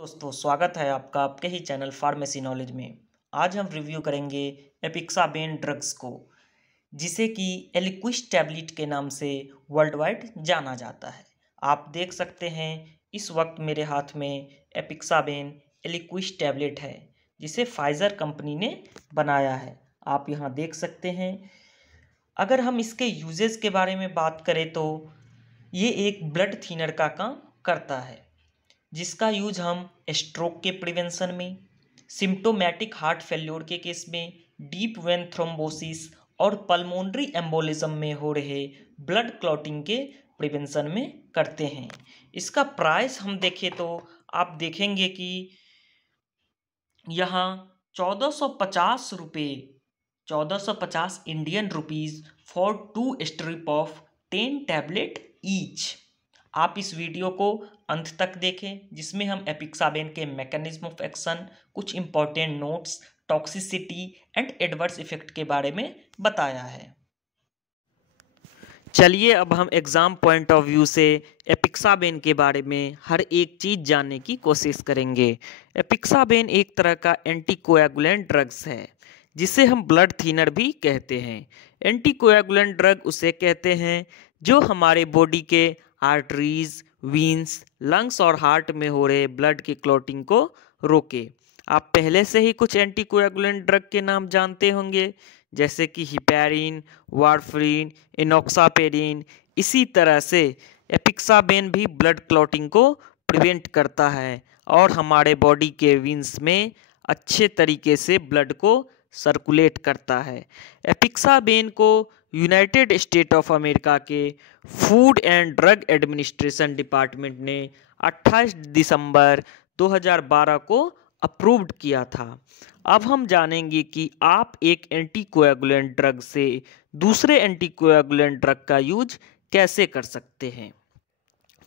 दोस्तों स्वागत है आपका आपके ही चैनल फार्मेसी नॉलेज में। आज हम रिव्यू करेंगे एपिक्साबेन ड्रग्स को, जिसे कि एलिक्विस टैबलेट के नाम से वर्ल्ड वाइड जाना जाता है। आप देख सकते हैं इस वक्त मेरे हाथ में एपिक्साबेन एलिक्विस टैबलेट है, जिसे फाइज़र कंपनी ने बनाया है। आप यहाँ देख सकते हैं। अगर हम इसके यूजेस के बारे में बात करें तो ये एक ब्लड थिनर का काम करता है, जिसका यूज हम स्ट्रोक के प्रिवेंशन में, सिम्प्टोमेटिक हार्ट फेल्योर के केस में, डीप वेन थ्रोम्बोसिस और पल्मोनरी एम्बोलिज्म में हो रहे ब्लड क्लॉटिंग के प्रिवेंशन में करते हैं। इसका प्राइस हम देखें तो आप देखेंगे कि यहाँ 1450 Indian rupees for 2 strip of 10 tablet each. आप इस वीडियो को अंत तक देखें, जिसमें हम एपिक्साबेन के मैकेनिज्म ऑफ एक्शन, कुछ important notes, toxicity and adverse effect के बारे में बताया है। चलिए अब हम एग्ज़ाम पॉइंट ऑफ व्यू से एपिक्साबेन के बारे में हर एक चीज़ जानने की कोशिश करेंगे। एपिक्साबेन एक तरह का एंटीकोएगुलेंट ड्रग्स है, जिसे हम ब्लड थिनर भी कहते हैं। एंटीकोएगुलेंट ड्रग उसे कहते हैं जो हमारे बॉडी के आर्टरीज, वीन्स, लंग्स और हार्ट में हो रहे ब्लड की क्लॉटिंग को रोके। आप पहले से ही कुछ एंटीकोएगुलेंट ड्रग के नाम जानते होंगे, जैसे कि हिपैरिन, वारफरीन, इनॉक्सापेरिन। इसी तरह से एपिक्साबेन भी ब्लड क्लॉटिंग को प्रिवेंट करता है और हमारे बॉडी के वेन्स में अच्छे तरीके से ब्लड को सर्कुलेट करता है। एपिक्साबेन को यूनाइटेड स्टेट ऑफ अमेरिका के food and drug administration department ने 28 दिसंबर 2012 को अप्रूव्ड किया था। अब हम जानेंगे कि आप एक एंटीकोएगुलेंट ड्रग से दूसरे एंटीकोएगुलेंट ड्रग का यूज कैसे कर सकते हैं।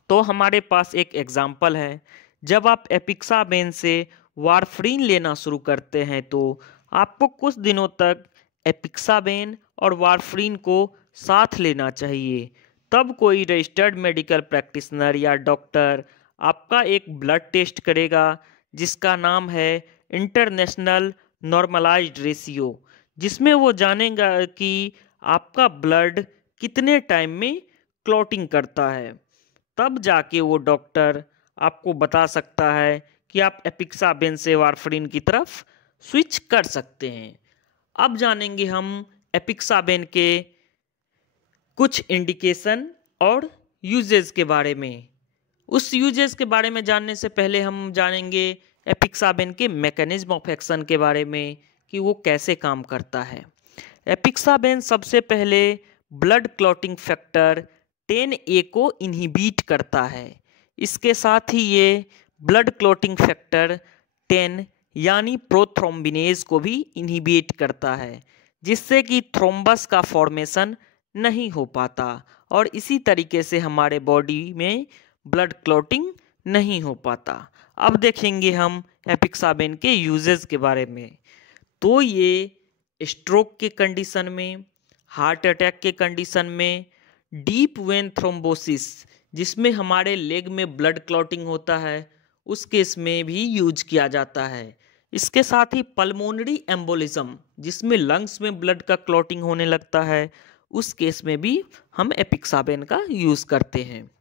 तो हमारे पास एक एग्जाम्पल है। जब आप एपिक्साबेन से वारफरीन लेना शुरू करते हैं तो आपको कुछ दिनों तक एपिक्साबेन और वारफरीन को साथ लेना चाहिए। तब कोई रजिस्टर्ड मेडिकल प्रैक्टिशनर या डॉक्टर आपका एक ब्लड टेस्ट करेगा, जिसका नाम है इंटरनेशनल नॉर्मलाइज्ड रेशियो, जिसमें वो जानेगा कि आपका ब्लड कितने टाइम में क्लॉटिंग करता है। तब जाके वो डॉक्टर आपको बता सकता है कि आप एपिक्साबेन से वारफरीन की तरफ स्विच कर सकते हैं। अब जानेंगे हम एपिक्साबेन के कुछ इंडिकेशन और यूजेस के बारे में। उस यूजेस के बारे में जानने से पहले हम जानेंगे एपिक्साबेन के मैकेनिज्म ऑफ एक्शन के बारे में कि वो कैसे काम करता है। एपिक्साबेन सबसे पहले ब्लड क्लॉटिंग फैक्टर 10A को इनहिबिट करता है। इसके साथ ही ये ब्लड क्लॉटिंग फैक्टर 10 यानी प्रोथ्रोम्बिनेज को भी इनहिबिट करता है, जिससे कि थ्रोम्बस का फॉर्मेशन नहीं हो पाता और इसी तरीके से हमारे बॉडी में ब्लड क्लॉटिंग नहीं हो पाता। अब देखेंगे हम एपिक्साबेन के यूजेस के बारे में। तो ये स्ट्रोक के कंडीशन में, हार्ट अटैक के कंडीशन में, डीप वेन थ्रोम्बोसिस जिसमें हमारे लेग में ब्लड क्लॉटिंग होता है, उस केस में भी यूज किया जाता है। इसके साथ ही पल्मोनरी एम्बोलिज्म जिसमें लंग्स में ब्लड का क्लॉटिंग होने लगता है, उस केस में भी हम एपिक्साबेन का यूज़ करते हैं।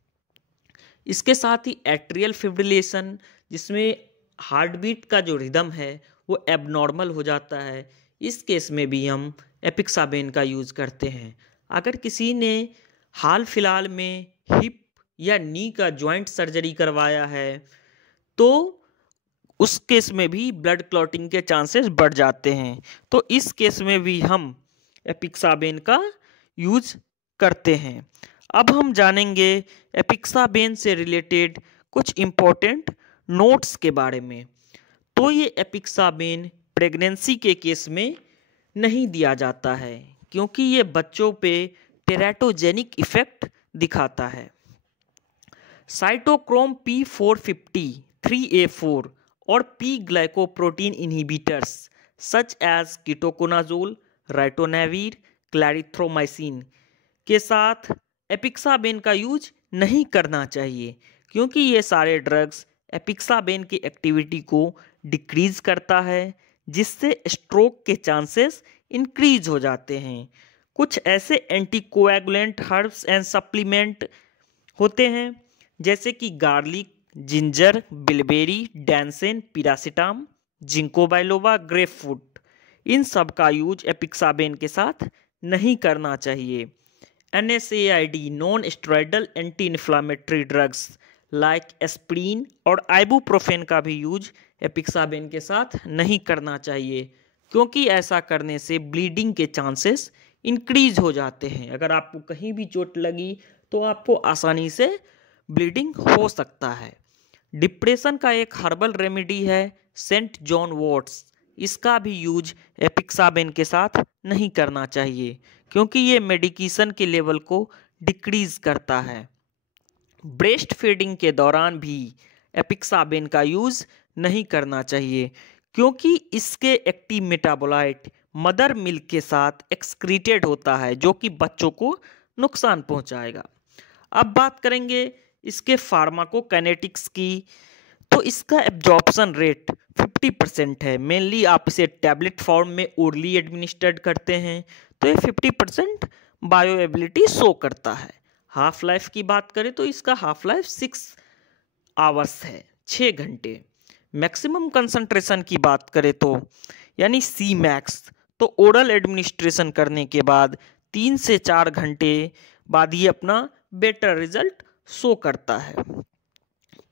इसके साथ ही एट्रियल फिब्रिलेशन जिसमें हार्ट बीट का जो रिदम है वो एबनॉर्मल हो जाता है, इस केस में भी हम एपिक्साबेन का यूज़ करते हैं। अगर किसी ने हाल फिलहाल में हिप या नी का जॉइंट सर्जरी करवाया है तो उस केस में भी ब्लड क्लॉटिंग के चांसेस बढ़ जाते हैं, तो इस केस में भी हम एपिक्साबेन का यूज करते हैं। अब हम जानेंगे एपिक्साबेन से रिलेटेड कुछ इम्पोर्टेंट नोट्स के बारे में। तो ये एपिक्साबेन प्रेगनेंसी के केस में नहीं दिया जाता है, क्योंकि ये बच्चों पे टेराटोजेनिक इफेक्ट दिखाता है। साइटोक्रोम P450, 3A4 और P glycoprotein inhibitors such as ketoconazole, ritonavir, clarithromycin के साथ एपिक्साबेन का यूज नहीं करना चाहिए, क्योंकि ये सारे ड्रग्स एपिक्साबेन की एक्टिविटी को डिक्रीज करता है, जिससे स्ट्रोक के चांसेस इंक्रीज हो जाते हैं। कुछ ऐसे एंटीकोएगुलेंट हर्ब्स एंड सप्लीमेंट होते हैं जैसे कि garlic, ginger, bilberry, danshen, piracetam, ginkgo biloba, grapefruit. इन सब का यूज एपिक्साबेन के साथ नहीं करना चाहिए। NSAID non steroidal anti inflammatory drugs like aspirin और आइबुप्रोफेन का भी यूज एपिक्साबेन के साथ नहीं करना चाहिए, क्योंकि ऐसा करने से ब्लीडिंग के चांसेस इंक्रीज हो जाते हैं। अगर आपको कहीं भी चोट लगी तो आपको आसानी से ब्लीडिंग हो सकता है। डिप्रेशन का एक हर्बल रेमेडी है सेंट जॉन वॉट्स। इसका भी यूज एपिक्साबेन के साथ नहीं करना चाहिए, क्योंकि ये मेडिकेशन के लेवल को डिक्रीज करता है। ब्रेस्ट फीडिंग के दौरान भी एपिक्साबेन का यूज नहीं करना चाहिए, क्योंकि इसके एक्टिव मेटाबोलाइट मदर मिल्क के साथ एक्सक्रीटेड होता है, जो कि बच्चों को नुकसान पहुंचाएगा। अब बात करेंगे इसके फार्माकोकाइनेटिक्स की, तो इसका एब्जॉर्प्शन रेट 50% है। मेनली आप इसे टैबलेट फॉर्म में ओरली एडमिनिस्टर्ड करते हैं, तो ये 50% बायोएबिलिटी शो करता है। हाफ लाइफ की बात करें तो इसका हाफ लाइफ 6 आवर्स है, 6 घंटे। मैक्सिमम कंसंट्रेशन की बात करें तो यानी सी मैक्स, तो ओरल एडमिनिस्ट्रेशन करने के बाद 3 से 4 घंटे बाद ये अपना बेटर रिजल्ट शो करता है।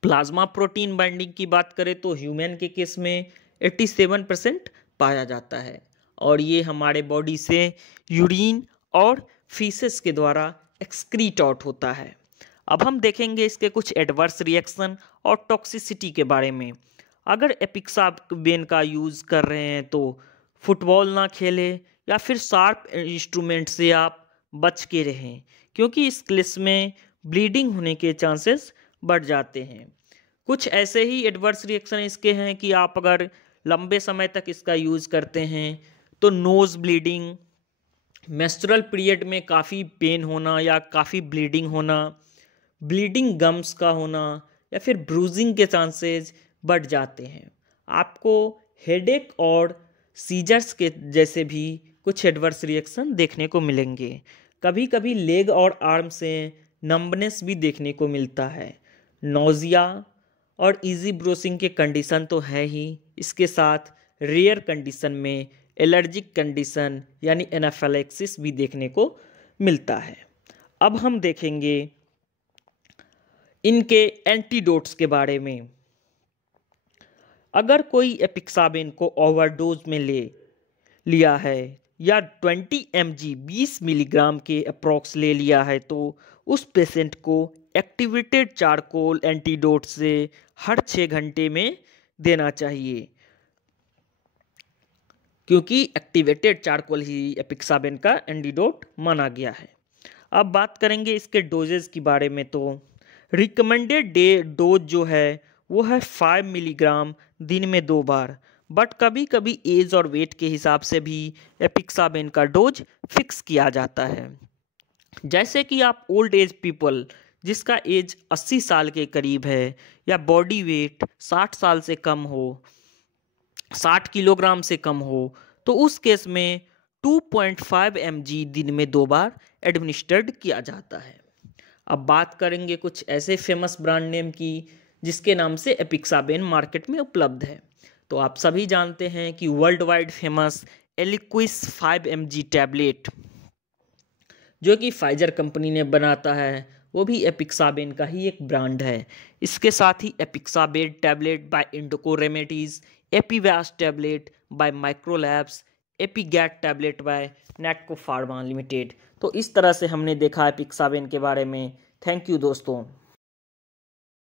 प्लाज्मा प्रोटीन बाइंडिंग की बात करें तो ह्यूमन के केस में 87% पाया जाता है, और ये हमारे बॉडी से यूरिन और फीसेस के द्वारा एक्सक्रीट आउट होता है। अब हम देखेंगे इसके कुछ एडवर्स रिएक्शन और टॉक्सिसिटी के बारे में। अगर एपिक्साबेन का यूज़ कर रहे हैं तो फुटबॉल ना खेलें या फिर शार्प इंस्ट्रूमेंट से आप बच के रहें, क्योंकि इस केस में ब्लीडिंग होने के चांसेस बढ़ जाते हैं। कुछ ऐसे ही एडवर्स रिएक्शन इसके हैं कि आप अगर लंबे समय तक इसका यूज़ करते हैं तो नोज़ ब्लीडिंग, मेंस्ट्रुअल पीरियड में काफ़ी पेन होना या काफ़ी ब्लीडिंग होना, ब्लीडिंग गम्स का होना या फिर ब्रूजिंग के चांसेस बढ़ जाते हैं। आपको हेडेक और सीजर्स के जैसे भी कुछ एडवर्स रिएक्शन देखने को मिलेंगे। कभी कभी लेग और आर्म से नंबनेस भी देखने को मिलता है। नोजिया और इजी ब्रोसिंग के कंडीशन तो है ही, इसके साथ रेयर कंडीशन में एलर्जिक कंडीशन यानी एनाफिलैक्सिस भी देखने को मिलता है। अब हम देखेंगे इनके एंटीडोट्स के बारे में। अगर कोई एपिक्साबेन को ओवरडोज में लिया है या 20 mg 20 मिलीग्राम के अप्रॉक्स ले लिया है, तो उस पेशेंट को एक्टिवेटेड चारकोल एंटीडोट से हर 6 घंटे में देना चाहिए, क्योंकि एक्टिवेटेड चारकोल ही एपिक्साबेन का एंटीडोट माना गया है। अब बात करेंगे इसके डोजेज के बारे में। तो रिकमेंडेड डोज जो है वो है 5 मिलीग्राम दिन में 2 बार, बट कभी कभी एज और वेट के हिसाब से भी एपिक्साबेन का डोज फिक्स किया जाता है। जैसे कि आप ओल्ड एज पीपल जिसका एज 80 साल के करीब है या बॉडी वेट 60 साल से कम हो, 60 किलोग्राम से कम हो, तो उस केस में 2.5 mg दिन में 2 बार एडमिनिस्टर्ड किया जाता है। अब बात करेंगे कुछ ऐसे फेमस ब्रांड नेम की जिसके नाम से एपिक्साबेन मार्केट में उपलब्ध है। तो आप सभी जानते हैं कि world wide famous Eliquis 5 mg tablet जो कि फाइजर कंपनी ने बनाता है, वो भी एपिक्साबेन का ही एक ब्रांड है। इसके साथ ही apixaban tablet by Indoco Remedies, Apivas tablet by Micro Labs, Apigat tablet by Natco Pharma Limited. तो इस तरह से हमने देखा एपिक्साबेन के बारे में। थैंक यू दोस्तों।